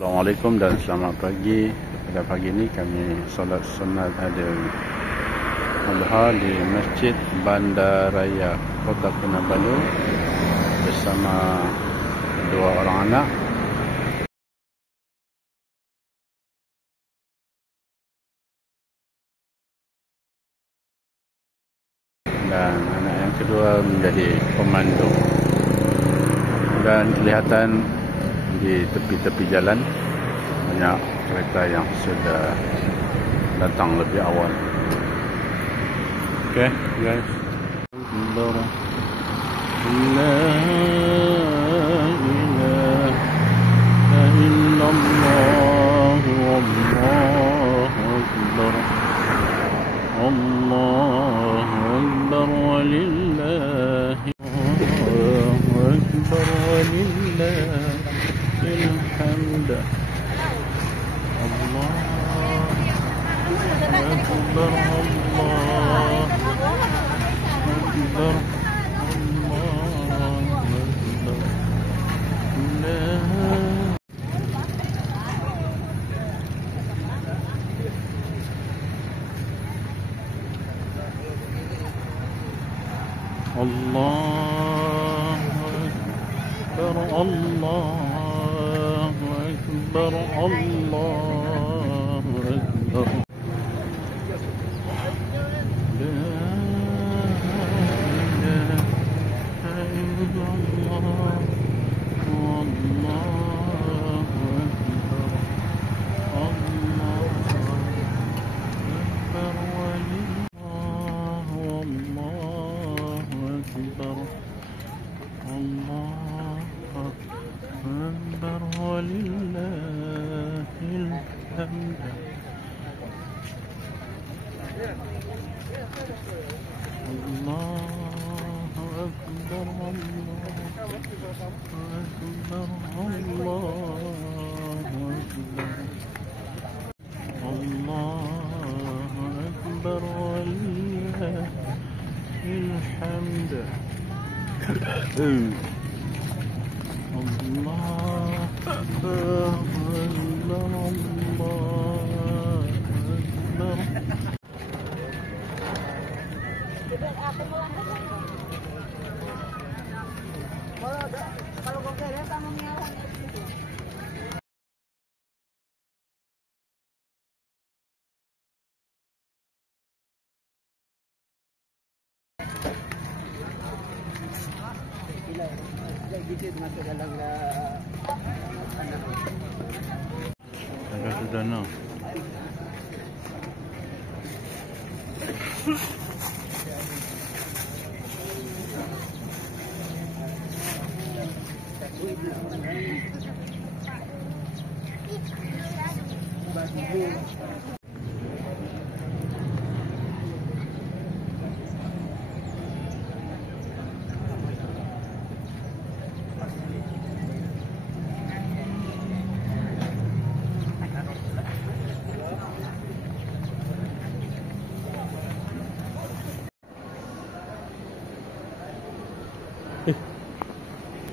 Assalamualaikum dan selamat pagi. Pada pagi ini kami solat sunat Aidil Adha di Masjid Bandaraya Kota Kinabalu bersama dua orang anak. Dan anak yang kedua menjadi pemandu. Dan kelihatan di tepi-tepi jalan banyak kereta yang sudah datang lebih awal. Okay guys, la ilaha illallah wallahu akbar, Allahu akbar walillahi akbar walillahil hamd. Allah akbar, Allah akbar, Allah akbar. Allahu akbar, Allahu akbar, Allahu akbar. Agak sudah no.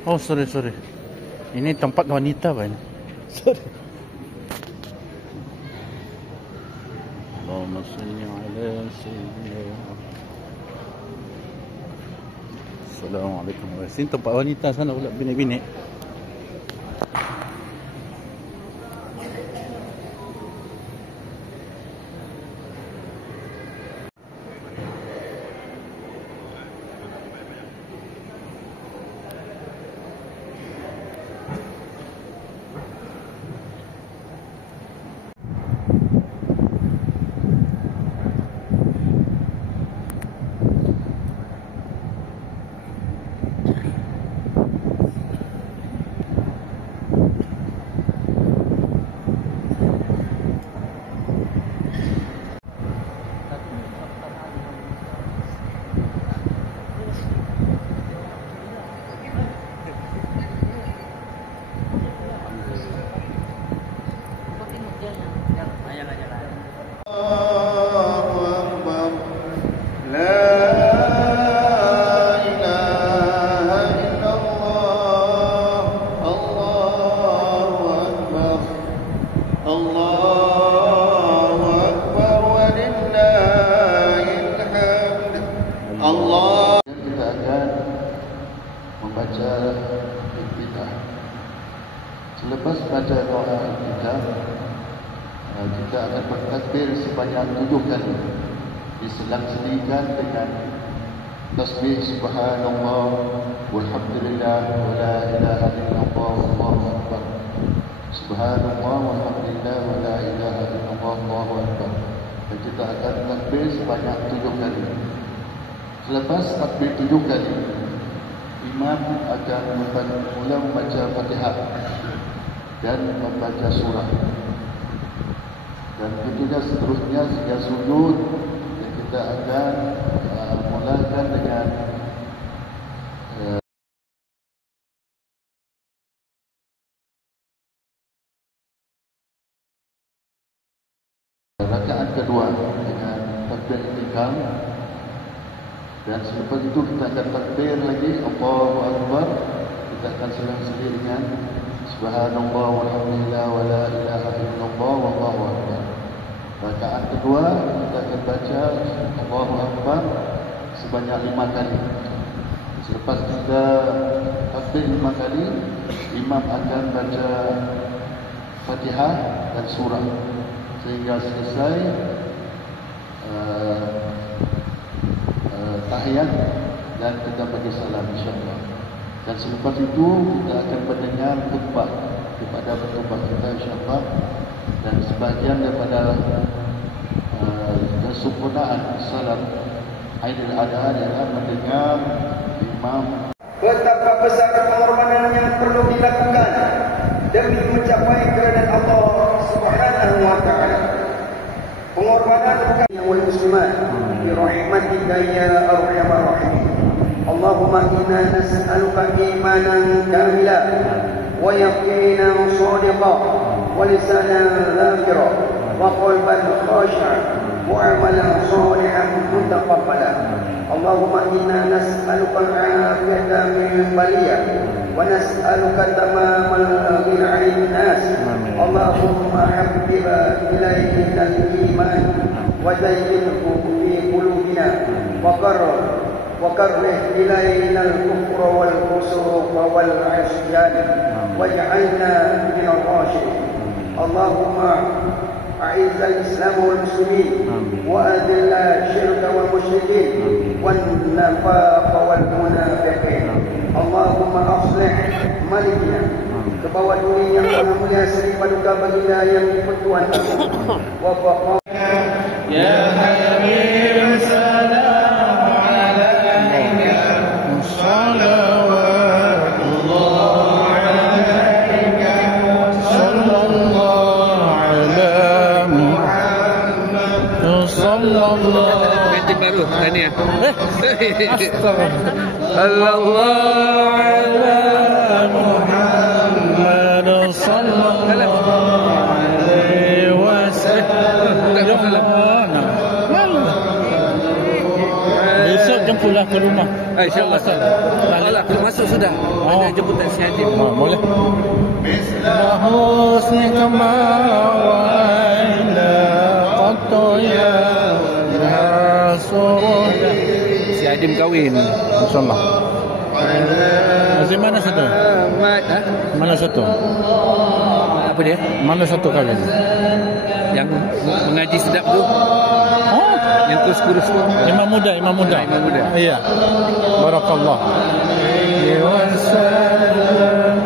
Oh sorry. Ini tempat wanita kan? Sorry. Allahumma salli ala sayyidina. Assalamualaikum. Sini tempat wanita, sana pula binik-binik. Allah. Kita akan membaca Iftitah. Selepas baca doa Iftitah, kita akan bertakbir sebanyak 7 kali, diselang-selikan dengan tasbih subhanallah walhamdulillah wa la ilaha illallah wallahu akbar. Subhanallah walhamdulillah wa la ilaha illallah wallahu akbar. Dan kita akan takbir sebanyak 7 kali. Selepas takbir 7 kali, imam akan mula membaca Fatihah dan membaca surah. Dan tentunya seterusnya sehingga sujud, kita akan mulakan dengan rakaat kedua dengan takbir i'tikaf. Dan selepas itu kita akan takbir lagi, Allahu Akbar. Kita akan selang-seli dengan subhanallah walhamdulillah wa la ilaha illallah wallahu akbar. Rakaat kedua kita akan baca Allahu Akbar sebanyak 5 kali. Selepas kita takbir 5 kali, imam akan baca Fatihah dan surah sehingga selesai tahiyat dan kita bagi salam insya-Allah. Dan selepas itu kita akan mendengar khutbah kepada khutbah kita insya-Allah. Dan sebahagian daripada kesempurnaan salat Aidil Adha adalah mendengar imam. Betapa besar pengorbanan yang perlu dilakukan demi mencapai keridhaan Allah Subhanahu wa taala. Pengorbanan bukan yang wal muslimat bi rahmatika ya arhamar rahimin. Allahumma inna nas'aluka imanan kamila wa yaqinan shadiqan wa lisanan dhakira wa qalban khashi'an wa amalan salihan mutaqabbala. Allahumma inna nas'aluka al-'afiyata min baliyah wa nas'aluka tamamal ghina 'anil nas. Allahumma habbib ilayna al-iman wa zayyinhu fi qulubina wa karrih ilayna al-kufra wal fusuqa wal 'isyan waj'alna min ar-rasyidin. Allahumma أعز الإسلام والمسلمين وأذل الشرك والمشركين والنفاق والمنافقين. اللهم أصلح ملكنا ke bawah dunia yang maha mulia Seri Paduka Baginda yang dipertuan wa ya Habib salam alaika salawatullah alaika sallallahu ala Muhammad sallallahu ganti baru tadi ya sallallahu ala Muhammad sallallahu alaihi wasallam. Besok jemputlah ke rumah. InsyaAllah. Allah masuk sudah. Ada jemputan si Hadim. Boleh. Bismillahusni kama wa ila qattu ya rasul. Si Hadim kahwin. InsyaAllah. Azim mana satu? Mana satu? Apa dia? Mana satu kali? Yang mengaji sedap tu. Oh, yang kurus-kurus tu. Imam muda. Iya. Barakallah. Wa sallam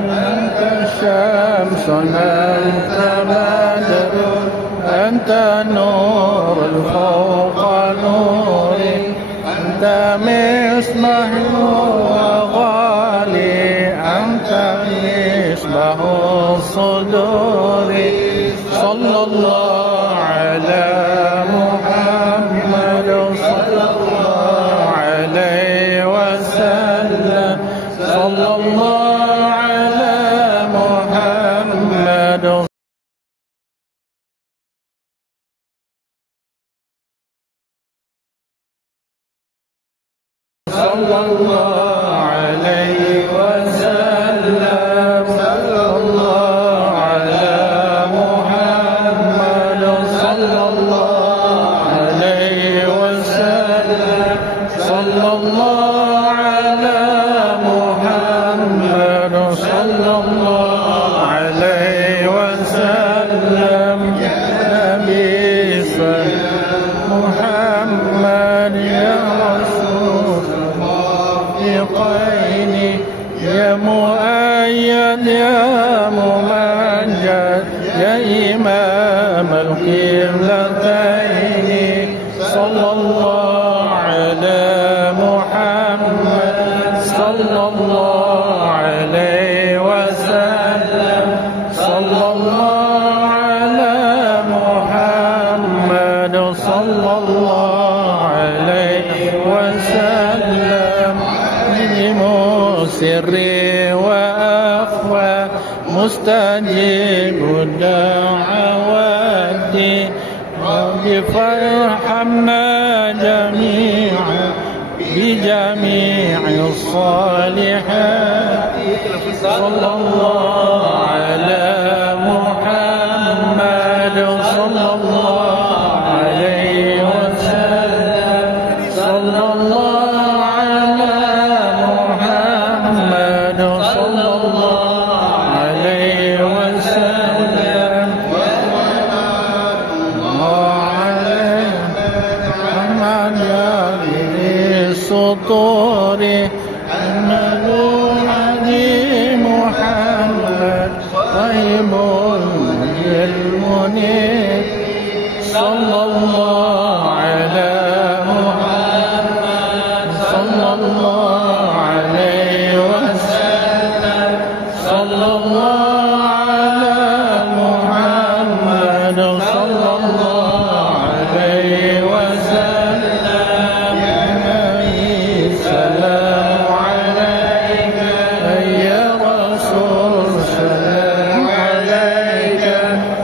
syamsun anta badr anta nurul fawqa nuri anta misbahul ghali anta misbahus suduri sallallahu ala Muhammad sallallahu alaihi wasallam sallallahu ala Muhammad sallallahu alaihi wasallam sallallahu ala Muhammad sallallahu alaihi wasallam صلى الله على محمد صلى الله عليه وسلم يا نبي محمد يا رسول الرفيقين يا مؤيد يا ممجد يا إمام القبلتين صلى الله على محمد صلى الله عليه وسلم صلى الله على محمد صلى الله عليه وسلم سري وأخفى مستجيب الدعوات رب فارحمنا جميعا بجميع الصالحات صلى الله على محمد صلى الله عليه وسلم صلى الله على محمد صلى الله عليه وسلم السطور أحمد هدي محمد طيب المنير صلى الله على محمد صلى الله عليه وسلم صلى الله على محمد صلى الله عليه وسلم يا نبي سلام عليك يا رسول سلام عليك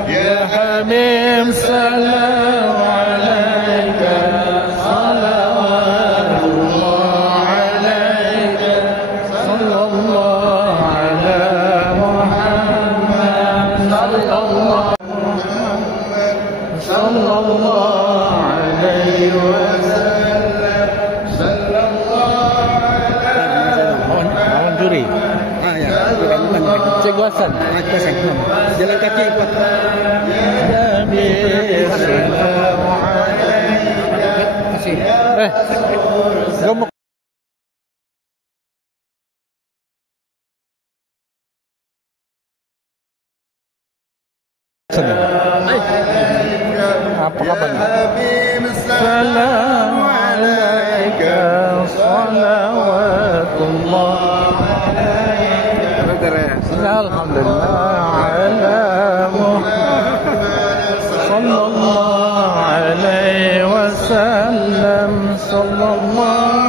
يا حبيب سلام عليك صلوات الله عليك صلى الله على محمد صلى الله عليه وسلم صلى الله Lawan juri. Ya, bukan. Ceguasan. Jalan kaki kuat. Nabi sallallahu alaihi wasallam. Apa kabarnya? Salam alaika salawatullah alaika. Alhamdulillah ala Muhammad sallallahu alaihi wasallam sallallahu